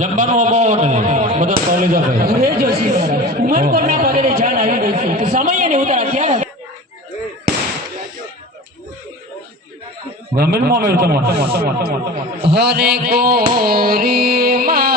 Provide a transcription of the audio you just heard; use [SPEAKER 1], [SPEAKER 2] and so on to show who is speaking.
[SPEAKER 1] જમવાનું અભાવ નહીં બધા તળી જાય
[SPEAKER 2] હવે જોશી મહારાજ ઉમરકોટના પદરે જાન આવી ગઈ છે. તો સમય અને ઉતાર અત્યારે
[SPEAKER 1] ગમે માં મેળ તમારે.
[SPEAKER 3] હરે ગોરી મા